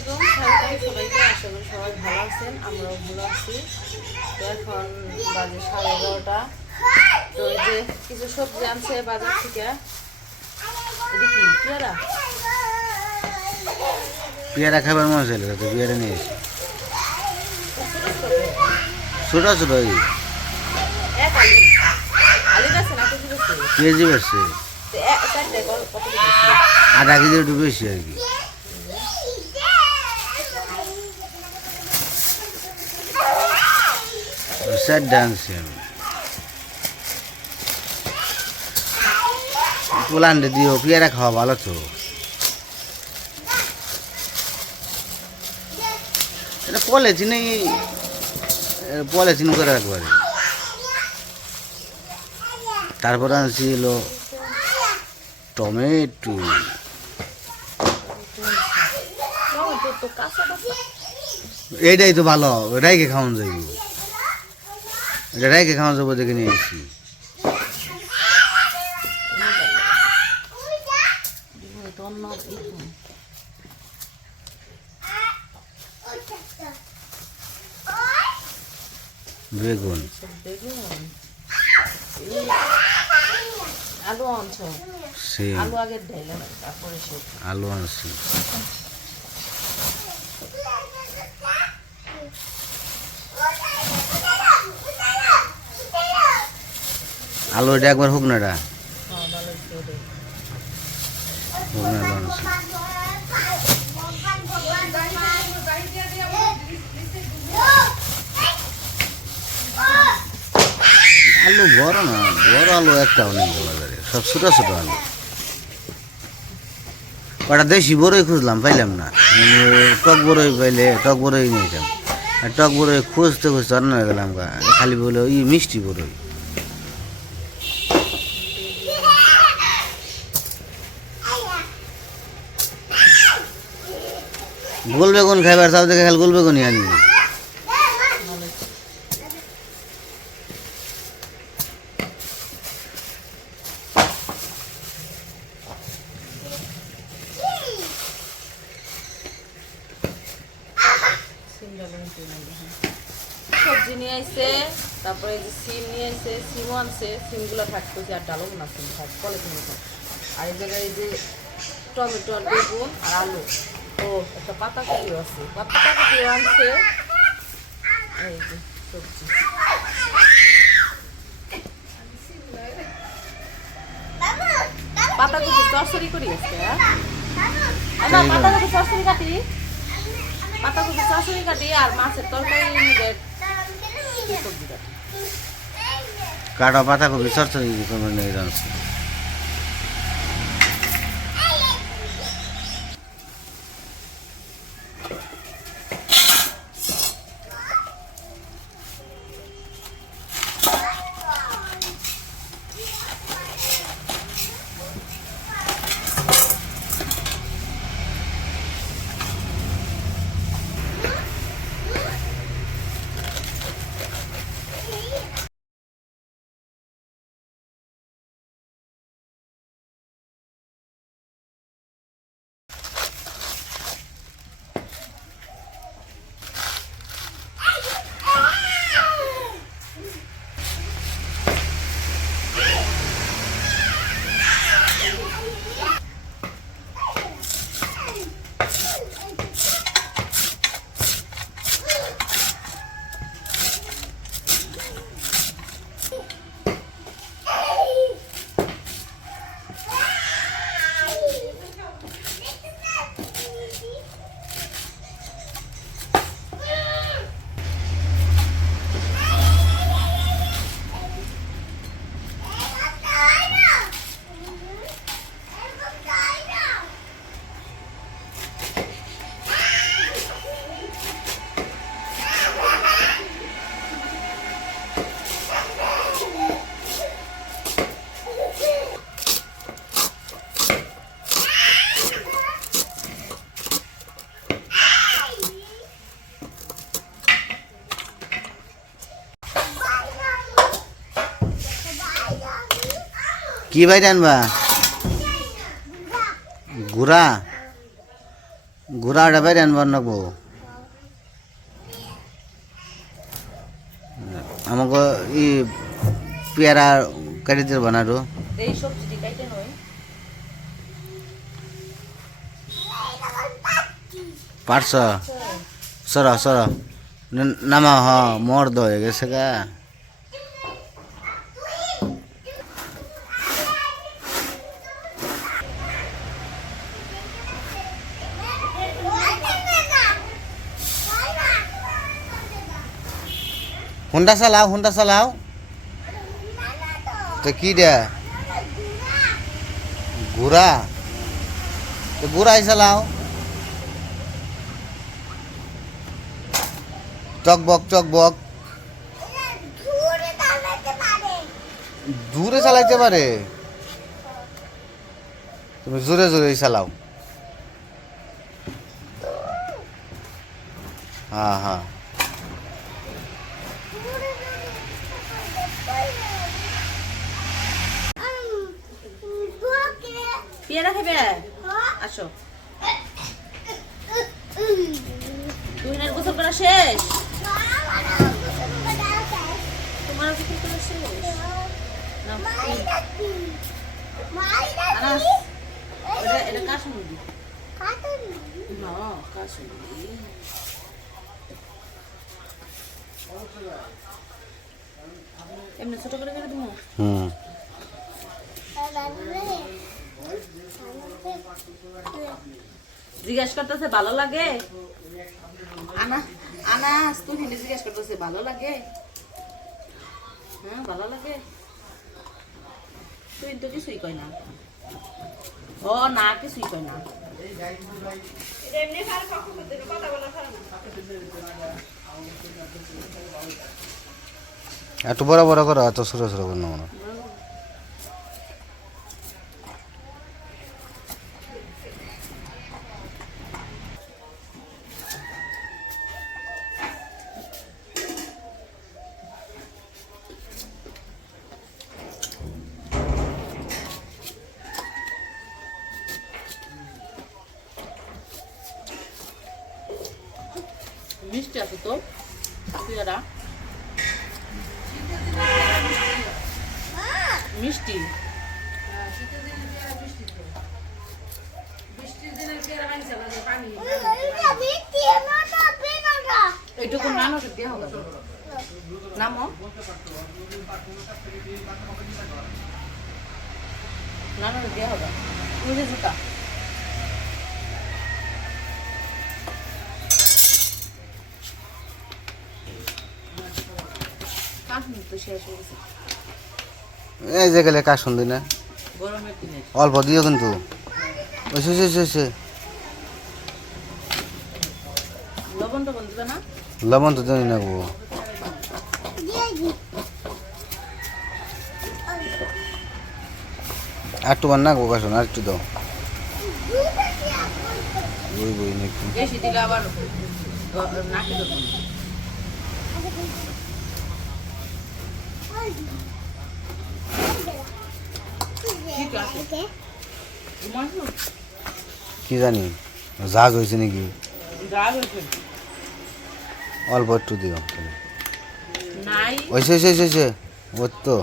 আলাইকুম সবাইকে আশা করি সবাই ভালো আছেন, আমরাও ভালো আছি। তো এখন বাজে 11:30। তো এই যে কিছু সবজি আনছে বাজার থেকে। এটা কি পেয়ারা? পেয়ারা খাবার মনে ছিল তো পেয়ারা নিয়ে এসে ছোট ছোট এক আলু আলু আছে না কিছু আছে কেজি বেশি চারটে কত দিয়েছে? 1/2 কেজি একটু বেশি আর কি। স্যার ডান্সি আমি পোলান্ডে দিও পেয়ারা খাওয়া ভালো তো। এটা পলিথিন করে একবারে। তারপরে আনছি হলো টমেটো। এইটাই তো ভালো, রাইকে খাওয়ান যাইব, এটা রাইকে খাওয়ান যাবো দেখে নিয়ে এসেছি। বেগুন আলু আনছ? সেই আলু আগে ঢেলে তারপরে আলু আনছি। আলু এটা একবার হোক না, এটা হোক না আলু আনছি। আলু বড় না, বড় আলু একটাও নেই বাজারে, সব ছোট ছোট আলু। ওটা দেশি বড়ই খুঁজলাম, পাইলাম না। টক বড়ই পাইলে টক বড়ই নিয়েছিলাম, আর টক বড়ই খুঁজতে খুঁজতে অন্য হয়ে গেলাম। খালি বলে মিষ্টি বড়ই। গোল বেগুন খাইবার চাও দেখে খালি গোল বেগুনই আনি। সবজি নিয়ে আসছে, তারপরে এই যে সিম নিয়ে আসছে, সিমও আনছে। সিমগুলো থাকতেছে আর ডালও না, সিম থাক পলিথিন থাক। আর এই জায়গায় এই যে টমেটো আর বেগুন আর আলু, ও একটা পাতাকপিও আছে, পাতাকপিও আনছে। এই যে সবজি পাতাকপি চরচরি করি আজকে। পাতাকপি চরচরি কাটি, পাতাকপি চরচরি কাটি আর মাছের তরকারি সবজি কাটি। কাটা পাতাকপি চরচরি নিয়ে জানছি। কি ভাই আনবা? গুড়া ঘোড়াটা বাইরে আনবার নাকবো আমাকে ই পেয়ারা কাটি দিয়ে বানারো এই সবজি কাইতে নয় পারছ সর সর নামা হ মর্দ হয়ে গেছে গা হুন্ডা চালাও তো কি দে ঘোড়া তো ঘোড়াই চালাও চকবক দূরে চালাইতে পারে তুমি জোরে চালাও হ্যাঁ পেয়ারা খাবে আসো তুহিনের গোসল করা শেষ তোমার গোসল করা শেষ আনাস এটা কার সঙ্গে না কার সঙ্গে এমনি ছোট করে কেটে দেবো জিজ্ঞাসা করতেছে ভালো লাগে আনাস তুই জিজ্ঞাসা করতেছে ভালো লাগে হ্যাঁ ভালো লাগে তুই তো কিছুই কই না ও না কিছুই কই না একটু বড় করো এত ছোট করো না মনে মিষ্টি আছে তো পেয়ারা মিষ্টি এইটুকু নানোকে দেওয়া হবে নামো নানোকে দেওয়া হবে বুঝে জুতা এই যে গেলে কাজ শুনবি না গরমের দিনে অল্প দিও কিন্তু লবণ টবণ দিবে না লবণ তো জানি না গো একটু বার না গো কাশন আর একটু দাও বই নাকি বেশি দিলে আবার নাকি দেবো ঠিক আছে কি জানি জাজ হয়েছে নাকি যা হয়েছে অল্প একটু দিও নাই হয়েছে ওর তো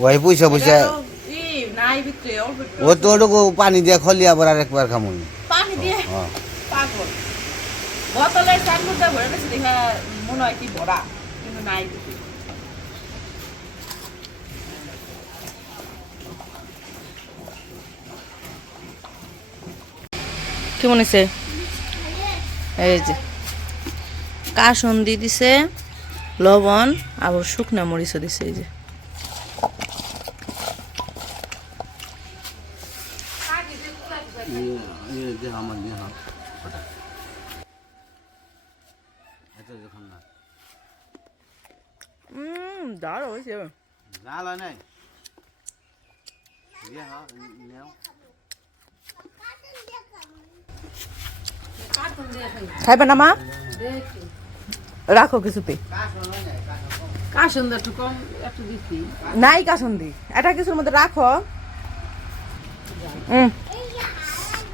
ওই পয়সা নাই ভিতরে ও তো ওটুকু পানি দিয়ে খলি আবার আরেকবার খামুন পানি দিয়ে পাগল বোতলের চারটা ভরে গেছে দেখা মনে হয় কি ভরা কিন্তু নাই ভিতরে কেমন হয়েছে এই যে কাসন্দি দিছে লবণ আবার শুকনা মরিচও দিছে এই যে দাঁড় হয়েছে খাইবে না মা রাখো কিছুতে কাসন্দি একটু কম একটু দিচ্ছি নাই কাসন্দি এটা কিছুর মধ্যে রাখো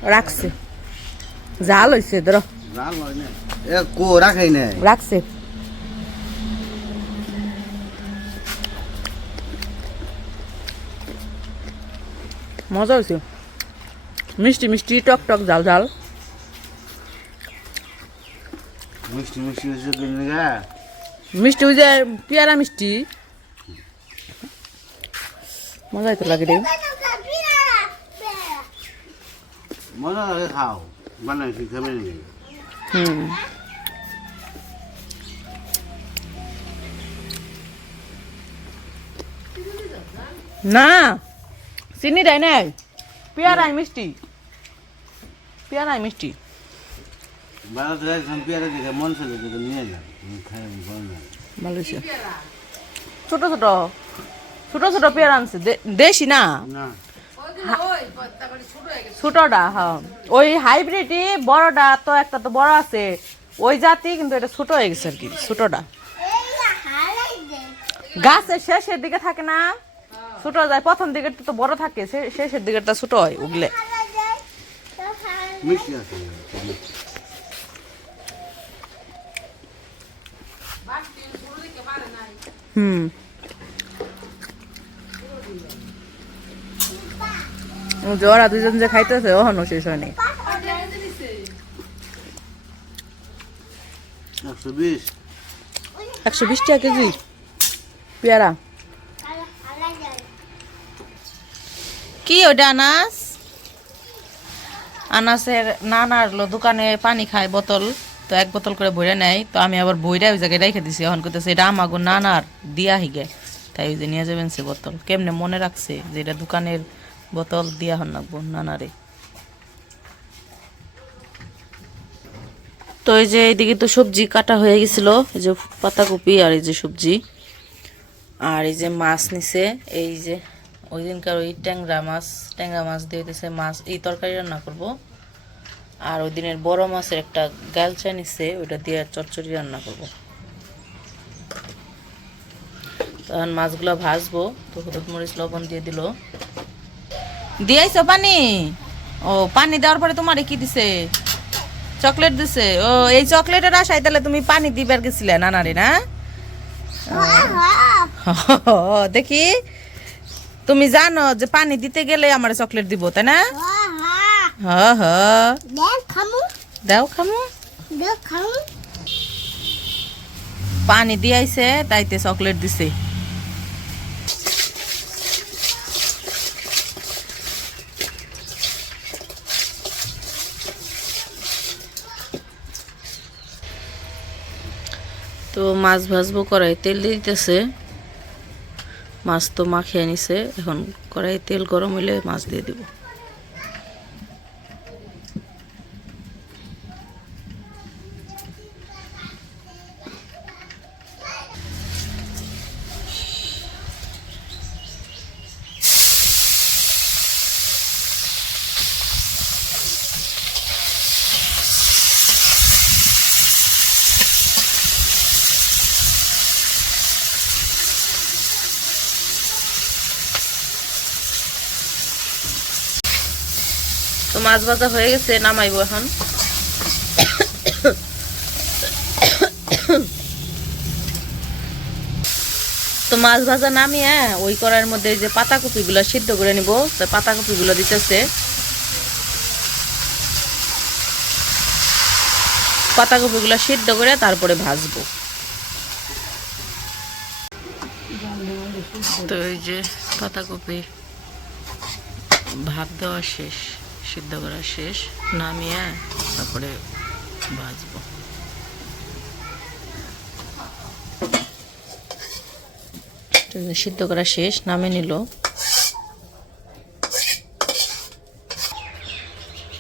রাখছে জাল হইছে ধরো জাল হয় না এ কো রাখাই না রাখছে মজা হয়েছে মিষ্টি মিষ্টি টক টক ঝাল ঝাল মিষ্টি মিষ্টি হয়েছে কিনে মিষ্টি ওই যে পেয়ারা মিষ্টি মজাই তো লাগে রে মজা লাগে খাও বানাইছি খাবে নি হুম না চিনি দেয় নাই পেয়ারাই মিষ্টি পেয়ারাই মিষ্টি বাজার থেকে পেয়ারা দেখে মন ছিল দেখে নিয়ে যান খাই ভালো না ভালো হয়েছে ছোট ছোট ছোট ছোট পেয়ারা আনছে দেশি না না ছোটটা হ্যাঁ ওই হাইব্রিডই বড়টা তো একটা তো বড় আছে ওই জাতি কিন্তু এটা ছোট হয়ে গেছে আর কি ছোটটা গাছের শেষের দিকে থাকে না ছোট যায় প্রথম দিকে তো বড় থাকে শেষের দিকে ছোট হয় উগলে মিষ্টি আছে হুম ওরা দুজন যে খাইতেছে ওহনো শেষ হয়নি 120 120 টাকা কেজি পেয়ারা কি ওটা আনাস আনাসের নানার দোকানে পানি খায় বোতল তো এক বোতল করে ভরে নেয় তো আমি আবার বইরা ওই জায়গায় রেখে দিছি এখন করতেছে এটা আমাগো নানার দিয়া হিগে তাই ওই যে নিয়ে যাবেন সে বোতল কেমনে মনে রাখছে যে এটা দোকানের বোতল দিয়া হন রাখবো নানারে তো এই যে এইদিকে তো সবজি কাটা হয়ে গেছিল এই যে পাতাকপি আর এই যে সবজি আর এই যে মাছ নিছে এই যে ওই দিনকার ওই ট্যাংরা মাছ দিয়ে দিতেছে মাছ এই তরকারি রান্না করব আর ওই দিনের বড় মাছের একটা গালচা নিছে ওইটা দিয়ে চচ্চড়ি রান্না করব তখন মাছগুলো ভাজবো তো হলুদ মরিচ লবণ দিয়ে দিল দিয়েছো পানি ও পানি দেওয়ার পরে তোমারে কি দিছে চকলেট দিছে ও এই চকলেটের আশায় তাহলে তুমি পানি দিবার গেছিলে নানারে না দেখি তুমি জানো যে পানি দিতে গেলে আমার চকলেট দিব তাই না হ্যাঁ হ্যাঁ দাও খামু পানি দিয়াইছে তাইতে চকলেট দিছে তো মাছ ভাজবো কড়াই তেল দিয়ে দিতেছে মাছ তো মাখিয়ে নিছে এখন কড়াই তেল গরম হইলে মাছ দিয়ে দিব তো মাছ ভাজা হয়ে গেছে নামাইবো এখন তো মাছ ভাজা নামিয়ে ওই কড়াইয়ের মধ্যে যে পাতাকপি গুলো সিদ্ধ করে নিব তো পাতাকপি গুলো দিতেছে পাতাকপি গুলো সিদ্ধ করে তারপরে ভাজবো তো এই যে পাতাকপি ভাত দেওয়া শেষ সিদ্ধ করা শেষ নামিয়ে তারপরে ভাজবো সিদ্ধ করা শেষ নামে নিল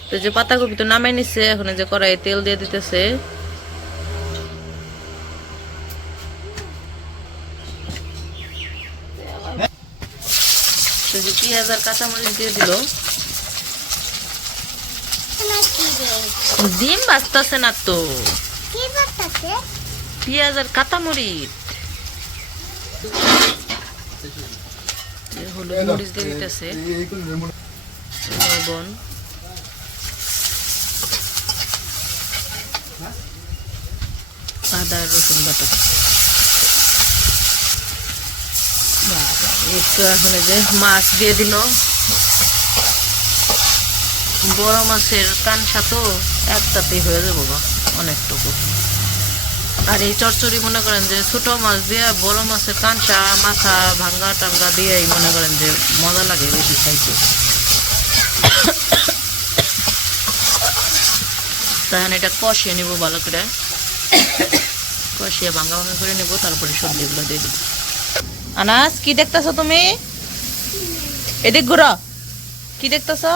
তো যে পাতাকপি তো নামে নিচ্ছে এখন যে কড়াইয়ে তেল দিয়ে দিতেছে পেঁয়াজ আর কাঁচামরিচ দিয়ে দিল ডিম বাজতেছে না তো পেঁয়াজ আর কাঁচামরিচ হলুদ মরিচ দিয়ে দিতেছে লবণ আদা রসুন বাটা। একটু এখন এই যে মাছ দিয়ে দিল, বড় মাছের কানসা তো একটাতেই হয়ে যাবো গা অনেকটুকু। আর এই চচ্চড়ি মনে করেন যে ছোট মাছ দিয়ে বড় মাছের কানসা মাথা ভাঙ্গা টাঙ্গা দিয়েই মনে করেন যে মজা লাগে বেশি খাইতে। তখন এটা কষিয়ে নিব ভালো করে, কষিয়ে ভাঙ্গা ভাঙ্গা করে নেব, তারপরে সবজিগুলো দিয়ে দেবো। আনাস কি দেখতেছো তুমি? এদিক ঘুরো, কি দেখতেছো?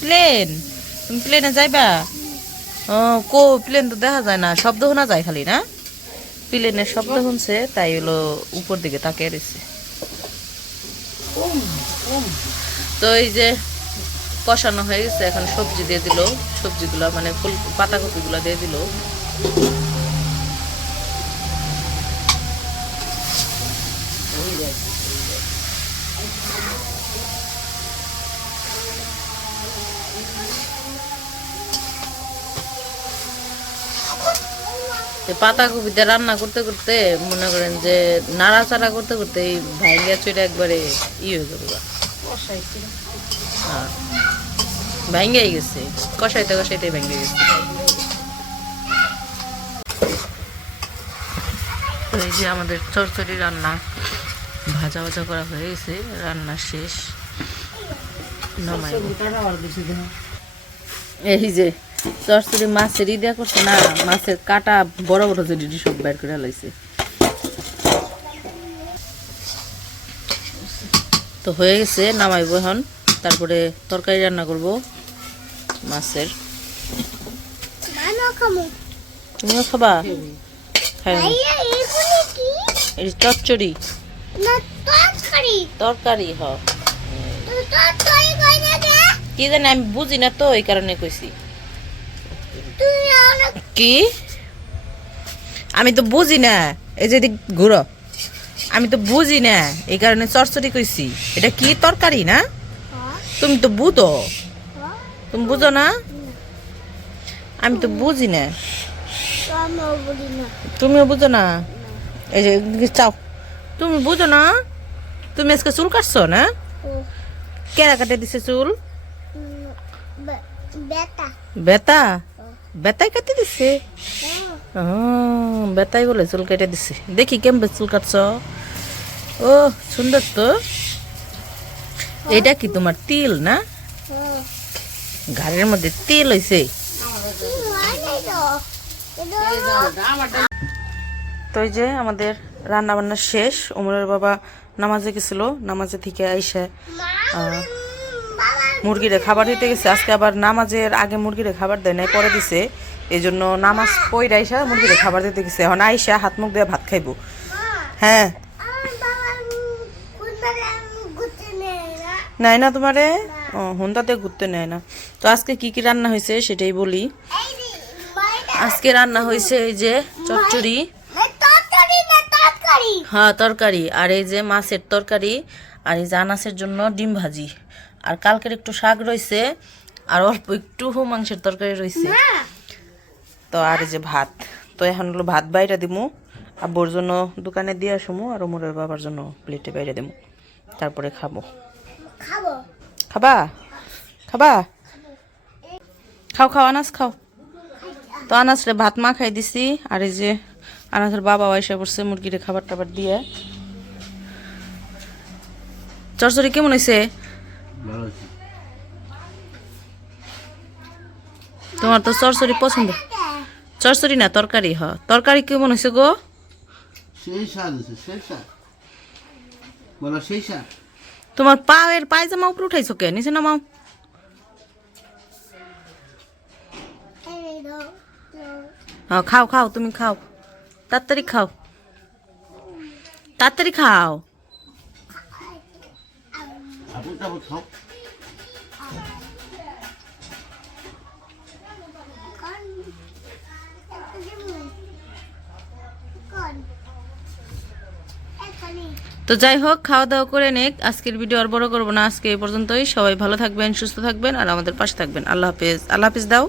প্লেন। তুমি প্লেনে যাইবা? ও কো প্লেন তো দেখা যায় না, শব্দ শোনা যায় খালি না? প্লেনের শব্দ শুনছে তাই হলো উপর দিকে তাকিয়ে রয়েছে। তো এই যে কষানো হয়ে গেছে, এখন সবজি দিয়ে দিল, সবজিগুলো মানে ফুল পাতাকপিগুলো দিয়ে দিল। পাতাকপি দিয়ে রান্না করতে করতে মনে করেন যে নাড়াচাড়া করতে করতে এই ভাইঙ্গা চুইটা একবারে হয়ে যাবে। হ্যাঁ ভেঙেই গেছে, কষাইতে কষাইতে ভেঙে গেছে। এই যে আমাদের চচ্চড়ি রান্না ভাজা ভাজা করা হয়ে গেছে, রান্না শেষ। এই যে চচ্চড়ি মাছের দেওয়া করছে না, মাছের কাটা বড় বড় যে সব বের করে লাইছে। তো হয়ে গেছে, নামাইবো এখন, তারপরে তরকারি রান্না করব মাছের। তুমিও খাবা? হ্যাঁ এই চচ্চড়ি তরকারি হ কি জানি আমি বুঝি না তো এই কারণে কইছি। কি আমি তো বুঝি না, এই যে ঘুরো, আমি তো বুঝি না এই কারণে চচ্চড়ি কইছি। এটা কি তরকারি না? তুমি তো বুঝো, তুমি বুঝো না? আমি তো বুঝি না, তুমিও বুঝো না। এই যে চাও, তুমি বুঝো না? তুমি আজকে চুল কাটছো না? কেরা কাটে দিছে চুল? বেতা বেতাই কাটে দিছে? বেতাই বলে চুল কেটে দিছে। দেখি কেমন চুল কাটছ। ও সুন্দর তো। এটা কি তোমার তিল না? ঘাড়ের মধ্যে তিল হইছে। তো এই যে আমাদের রান্না বান্না শেষ। ওমরের বাবা নামাজে গেছিল, নামাজে থেকে আইসা মুরগিরে খাবার দিতে গেছে। আজকে আবার নামাজের আগে মুরগিরে খাবার দেয় নাই, পরে দিছে। এই জন্য নামাজ পড়ে আইসা মুরগিরে খাবার দিতে গেছে। এখন আইসা হাত মুখ দিয়ে ভাত খাইবো। হ্যাঁ নেয় না তোমারে? ও হুন্দাতে ঘুরতে নেয় না। তো আজকে কি কি রান্না হয়েছে সেটাই বলি। আজকে রান্না হয়েছে এই যে চচ্চড়ি, হ্যাঁ তরকারি, আর এই যে মাছের তরকারি, আর এই যে আনাসের জন্য ডিম ভাজি, আর কালকের একটু শাক রয়েছে, আর অল্প একটু মাংসের তরকারি রয়েছে। তো আর এই যে ভাত। তো এখন হলো ভাত বাইরে দিমু, আব্বুর জন্য দোকানে দিয়ে আসবো, আর ওমরের বাবার জন্য প্লেটে বাইরে দিমু, তারপরে খাবো। খাবা? খাবা? খাও খাও আনাস খাও। তো আনাসরে ভাত মা খাই দিছি, আর এই যে আনাসের বাবা এসে পড়ছে মুরগিরে খাবার টাবার দিয়ে। চচ্চড়ি কেমন হয়েছে? তোমার তো চচ্চড়ি পছন্দ? চচ্চড়ি না তরকারি, হ তরকারি কেমন হয়েছে গো? তোমার পায়ের পায়জামা উপরে উঠাইছো কে? নিচে নামাও। হ্যাঁ খাও খাও, তুমি খাও, তাড়াতাড়ি খাও, তাড়াতাড়ি খাও। তো যাই হোক, খাওয়া দাওয়া করে নেক। আজকের ভিডিও আর বড় করবো না, আজকে এই পর্যন্তই। সবাই ভালো থাকবেন, সুস্থ থাকবেন, আর আমাদের পাশে থাকবেন। আল্লাহ হাফেজ। আল্লাহ হাফেজ দাও।